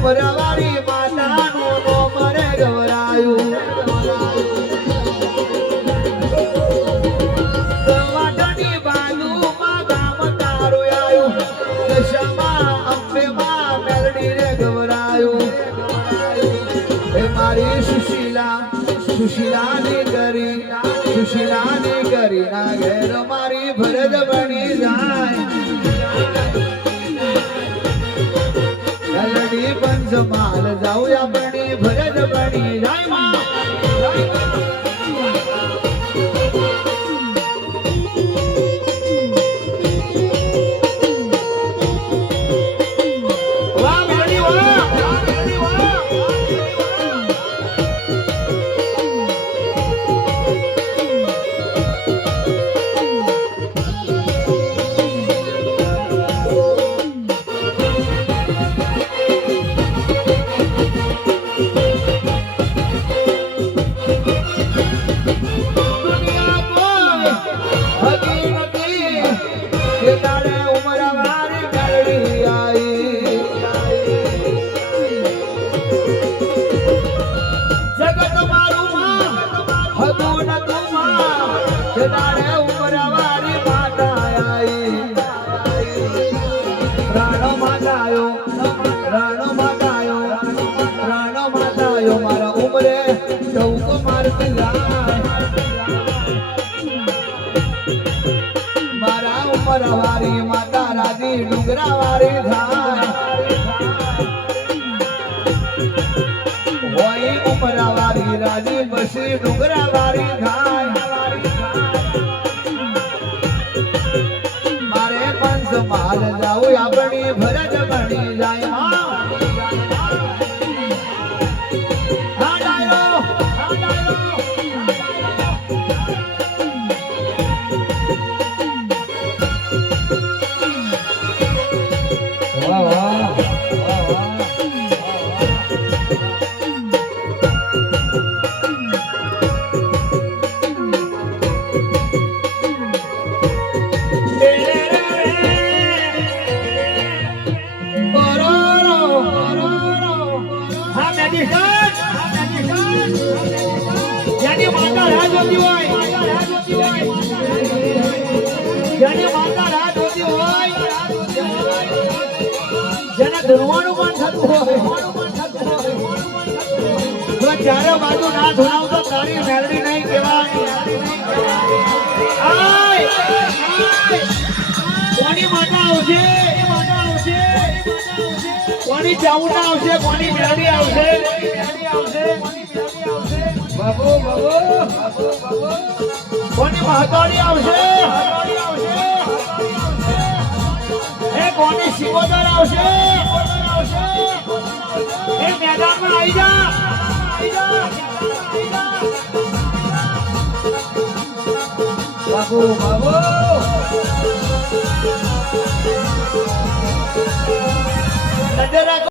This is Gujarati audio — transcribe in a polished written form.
ઉમરવાળી માતાનું નોમ રે ગવરાયું વાટની બાજુમાં ગામ તારું આવ્યું દશામાં અંબેમાં મેલડી રે ગવરાયું એ મારી સુશીલાની કરી ના ઘેર મારી ભરત બની જાય લડી પંચમાલ જાઉં આપણી ભરત બની જાય માં મારા ઉમરે ચૌકો મારતી મારા ઉમર વારી માતા રાજી ડુંગરા વારી થાય હોય ઉમર વારી રાજી બસી ડુંગરા વારી થાય મારે પંચમહાલ જાઉં આપણી ભરત બની જાય ધરવાનું પણ થતું હોય ચારે બાજુ ના ધોનાવતો તારી મેલડી નહીં કહેવાની કોની માતા આવશે કોની ચાઉંડા આવશે કોની મેલડી આવશે બાબુ કોની મહતોડી આવશે કોની શિવોદર આવશે એ મેદાનમાં આવી જા બાબુ